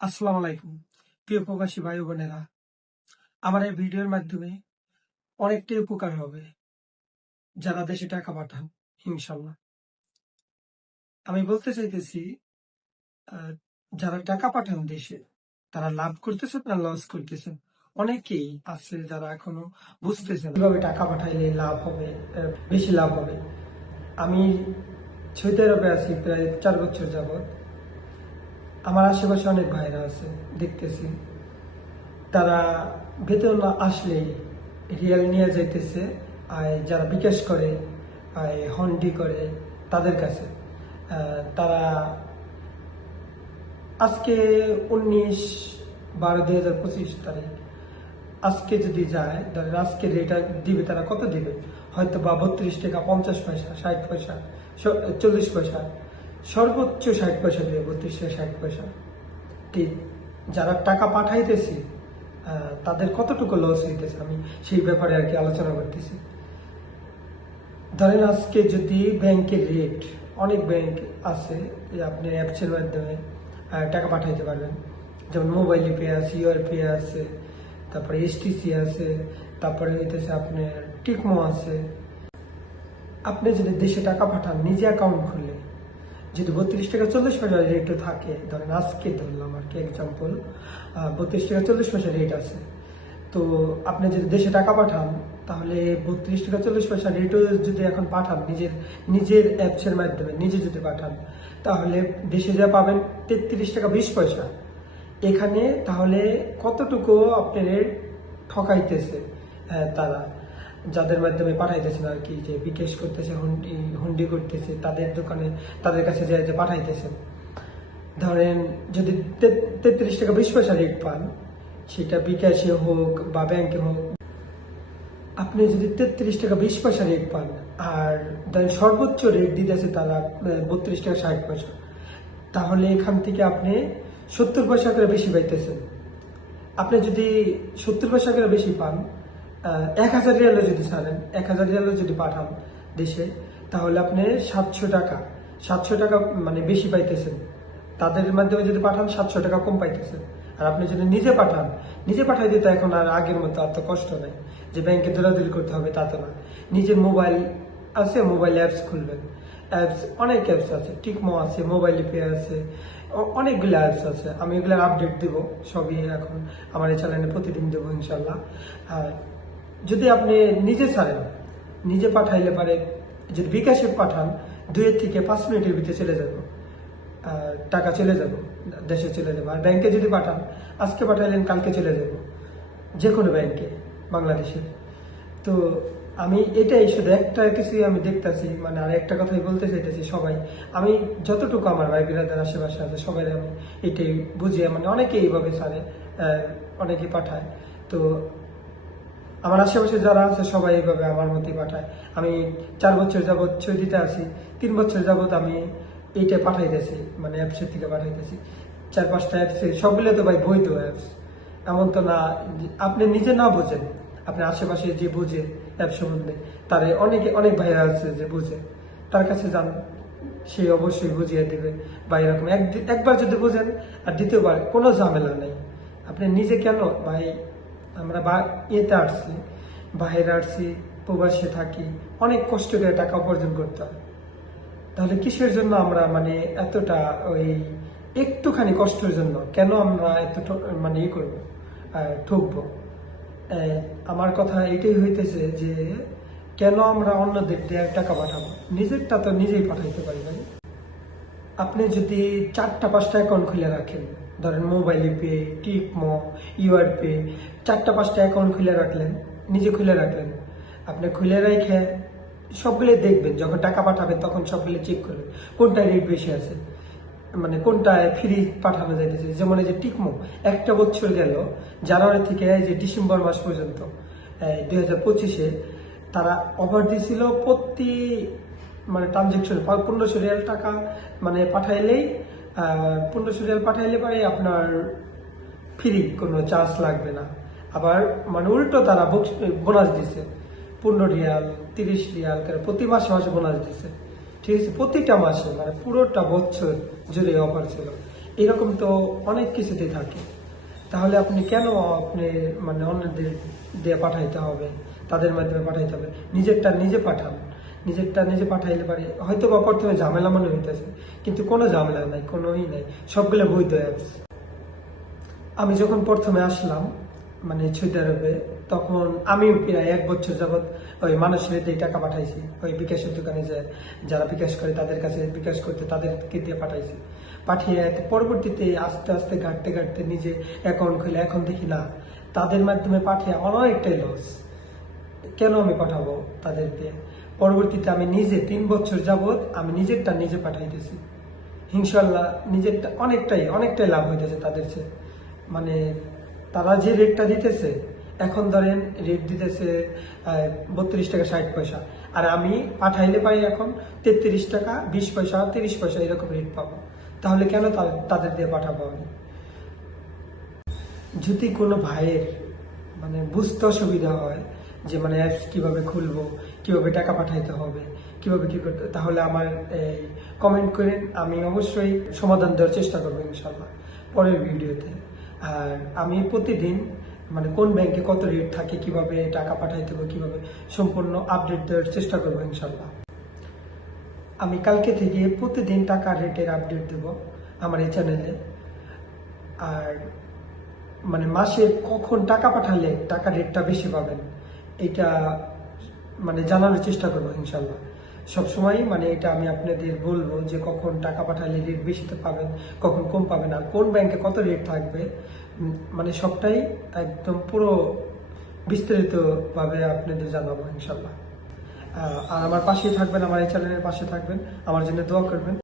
আসসালামু আলাইকুম প্রিয় প্রবাসী ভাই ও বোনেরা। আমার এই ভিডিওর মাধ্যমে অনেকটাই উপকার হবে যারা দেশে টাকা পাঠান, ইনশাল্লাহ। আমি বলতে চাইতেছি, আহ, যারা টাকা পাঠান দেশে, তারা লাভ করতেছেন না লস করতেছেন। অনেকেই আছে যারা এখনো বুঝতেছেন কিভাবে টাকা পাঠাইলে লাভ হবে, বেশি লাভ হবে। আমি সৌদি আরবে আছি প্রায় 4 বছর যাবত। আমার আশেপাশে অনেক ভাইরা আছে, দেখতেছি তারা বেতন আসলেই রিয়াল নিয়ে যাইতেছে। আর যারা বিকাশ করে, হন্ডি করে, তাদের কাছে তারা আজকে 19/12/2025 আজকে যদি যায়, ধরেন আজকে রেট দিবে, তারা কত দিবে? হয়তো বা 32 টাকা 50 পয়সা, 60 পয়সা, 40 পয়সা, সর্বোচ্চ 60 পয়সা দিবে, 32 টাকা 60 পয়সা। ঠিক যারা টাকা পাঠাইতেছি তাদের কতটুকু লস হইতেছে, আমি সেই ব্যাপারে আর কি আলোচনা করতেছি। ধরেন আজকে যদি ব্যাংকের রেট, অনেক ব্যাংক আছে আপনি অ্যাপসের মাধ্যমে টাকা পাঠাইতে পারবেন। যেমন মোবাইলে পে আছে, ইউআর পে আছে, তারপরে এসটিসি আছে, তারপরে হইতেছে আপনার টিকমো আছে। আপনি যদি দেশে টাকা পাঠান নিজে অ্যাকাউন্ট খুললে, যদি 32 টাকা 40 পয়সা রেটও থাকে, ধরেন আজকে ধরলাম আর কি এক্সাম্পল, 32 টাকা 40 পয়সা রেট আছে, তো আপনি যদি দেশে টাকা পাঠান তাহলে 32 টাকা 40 পয়সা রেটও যদি এখন পাঠান নিজের নিজের অ্যাপসের মাধ্যমে নিজে যদি পাঠান, তাহলে দেশে যা পাবেন 33 টাকা 20 পয়সা। এখানে তাহলে কতটুকু আপনাদের ঠকাইতেছে তারা, যাদের মাধ্যমে পাঠাইতেছেন আর কি, যে বিকাশ করতেছে, হুন্ডি করতেছে, তাদের দোকানে তাদের কাছে যে পাঠাইতেছেন। ধরেন যদি 33 টাকা 20 পয়সা রেট পান, সেটা বিকাশে হোক বা ব্যাংকে হোক, আপনি যদি 33 টাকা 20 পয়সা রেট পান, আর ধরেন সর্বোচ্চ রেট দিতেছে তারা 32 টাকা 60 পয়সা, তাহলে এখান থেকে আপনি 70 পয়সা করে বেশি পাইতেছেন। আপনি যদি 70 পয়সা করে বেশি পান, 1000 রিয়ালও যদি ছাড়েন, 1000 রিয়ালও যদি পাঠান দেশে, তাহলে আপনি 700 টাকা মানে বেশি পাইতেছেন। তাদের মাধ্যমে যদি পাঠান 700 টাকা কম পাইতেছেন। আর আপনি যদি নিজে পাঠান, নিজে পাঠাই দিতে এখন আর আগের মতো এত কষ্ট নাই যে ব্যাংকে দৌড়াদৌড়ি করতে হবে, তা তো না। নিজের মোবাইল আছে, মোবাইল অ্যাপস খুলবেন, অনেক অ্যাপস আছে, টিকমো আছে, মোবাইল পে আছে, অনেকগুলো অ্যাপস আছে। আমি এগুলোর আপডেট দিব, সবই এখন আমার এই চ্যানেলে প্রতিদিন দেবো ইনশাল্লাহ। আর যদি আপনি নিজে ছাড়েন, নিজে পাঠাইলে পারে, যদি বিকাশে পাঠান 2 থেকে 5 মিনিটের ভিতরে চলে যাবে, টাকা চলে যাবে, দেশে চলে যাবে। আর ব্যাংকে যদি পাঠান, আজকে পাঠাইলেন কালকে চলে যাবে, যে কোনো ব্যাংকে বাংলাদেশের। তো আমি এটাই শুধু একটা কিছুই আমি দেখতেছি, মানে আর একটা কথাই বলতে চাইতেছি সবাই, আমি যতটুকু আমার ভাই বিরাদের আশেপাশে আছে সবাই আমি এটাই বুঝিয়ে, মানে অনেকে এইভাবে ছাড়ে, অনেকে পাঠায়। তো আমার আশেপাশে যারা আছে সবাই এইভাবে আমার মধ্যে পাঠায়। আমি 4 বছর যাবৎ সৌদিতে আছি, 3 বছর যাবৎ আমি এইটা পাঠাইতেছি, মানে অ্যাপসের থেকে পাঠাইতেছি। 4-5টা অ্যাপসে, সবগুলো তো ভাই বৈধ অ্যাপস, এমন তো না আপনি নিজে না বোঝেন, আপনার আশেপাশে যে বোঝে অ্যাপ সম্বন্ধে, তার অনেক ভাইরা আছে যে বোঝে, তার কাছে যান, সে অবশ্যই বুঝিয়ে দেবে। বা এরকম একবার যদি বোঝেন, আর দ্বিতীয়বার কোনো ঝামেলা নেই। আপনি নিজে কেন ভাই, আমরা ইয়েতে আসছি, বাইরে আসছি, প্রবাসে থাকি, অনেক কষ্ট করে টাকা উপার্জন করতে হয়, তাহলে কিসের জন্য আমরা মানে এতটা ওই একটুখানি কষ্টের জন্য কেন আমরা এত মানে ই করবো, ঠকবো? আমার কথা এটাই হইতেছে যে কেন আমরা অন্যদের দিয়ে টাকা পাঠাবো, নিজেরটা তো নিজেই পাঠাইতে পারি ভাই। আপনি যদি 4টা 5টা অ্যাকাউন্ট খুলে রাখেন, ধরেন মোবাইলে পে, টিকমো, ইউআর পে, 4টা 5টা অ্যাকাউন্ট খুলে রাখলেন, নিজে খুলে রাখলেন, আপনি খুলে রেখে সবগুলো দেখবেন, যখন টাকা পাঠাবেন তখন সবগুলো চেক করবেন কোনটা রেট বেশি আছে, মানে কোনটায় ফ্রি পাঠানো যাইতেছে। যেমন এই যে টিকমো, একটা বছর গেল জানুয়ারি থেকে যে ডিসেম্বর মাস পর্যন্ত 2025-এ, তারা অফার দিয়েছিল প্রতি মানে ট্রানজেকশন 1500 রিয়াল টাকা মানে পাঠাইলেই, 1500 রিয়াল পাঠাইলে পরে আপনার ফ্রি, কোনো চার্জ লাগবে না। আবার মানে উল্টো তারা বোনাস দিছে 15 রিয়াল 30 রিয়াল করে প্রতি মাসে মাসে বোনাস দিছে। ঠিক আছে, প্রতিটা মাসে, মানে পুরোটা বছর জুড়ে অফার ছিল। এরকম তো অনেক কিছুতেই থাকে। তাহলে আপনি কেন আপনি মানে অন্যদের দিয়ে পাঠাইতে হবে, তাদের মাধ্যমে পাঠাইতে হবে? নিজেরটা নিজে পাঠান। নিজেরটা নিজে পাঠাইলে পারে হয়তো বা প্রথমে ঝামেলা মনে হইতেছে, কিন্তু কোনো ঝামেলা নাই, কোনোই নাই, সবগুলো বৈধ অ্যাপস। আমি যখন প্রথমে আসলাম মানে সৌদি আরবে, তখন আমি প্রায় 1 বছর যাবৎ ওই মানুষের দিয়ে টাকা পাঠাইছি, ওই বিকাশের দোকানে যে যারা বিকাশ করে তাদের কাছে বিকাশ করতে তাদেরকে দিয়ে পাঠাইছি। পাঠিয়ে পরবর্তীতে আস্তে আস্তে ঘাটতে ঘাটতে নিজে অ্যাকাউন্ট খুলে এখন দেখি না, তাদের মাধ্যমে পাঠিয়ে অনেকটাই লস। কেন আমি পাঠাবো তাদের দিয়ে? পরবর্তীতে আমি নিজে 3 বছর যাবৎ আমি নিজেরটা নিজে পাঠাইতেছি। ইনশাল্লাহ নিজেরটা অনেকটাই লাভ হইতেছে তাদের চেয়ে। মানে তারা যে রেটটা দিতেছে, এখন ধরেন রেট দিতেছে 32 টাকা 60 পয়সা, আর আমি পাঠাইলে পাই এখন 33 টাকা 20 পয়সা 30 পয়সা এরকম রেট পাবো। তাহলে কেন তাদের দিয়ে পাঠাবো আমি? যদি কোনো ভাইয়ের মানে বুঝতে অসুবিধা হয় যে মানে অ্যাপস কিভাবে খুলবো, কিভাবে টাকা পাঠাইতে হবে, কিভাবে কি করতে, তাহলে আমার কমেন্ট করেন, আমি অবশ্যই সমাধান দেওয়ার চেষ্টা করবো ইনশাল্লাহ পরের ভিডিওতে। আর আমি প্রতিদিন মানে কোন ব্যাংকে কত রেট থাকে, কিভাবে টাকা পাঠাইতে হবে, কিভাবে সম্পূর্ণ আপডেট দেওয়ার চেষ্টা করবো ইনশাল্লাহ। আমি কালকে থেকে প্রতিদিন টাকার রেটের আপডেট দেব আমার এই চ্যানেলে। আর মানে মাসে কখন টাকা পাঠালে টাকা রেটটা বেশি পাবেন, এটা মানে জানানোর চেষ্টা করবো ইনশাল্লাহ সবসময়। মানে এটা আমি আপনাদের বলবো যে কখন টাকা পাঠালে রেট বেশিতে পাবেন, কখন কম পাবেন, আর কোন ব্যাংকে কত রেট থাকবে, মানে সবটাই একদম পুরো বিস্তারিত ভাবে আপনাদের জানাবো ইনশাল্লাহ। আর আমার পাশেই থাকবেন, আমার এই চ্যানেলের পাশে থাকবেন, আমার জন্য দোয়া করবেন।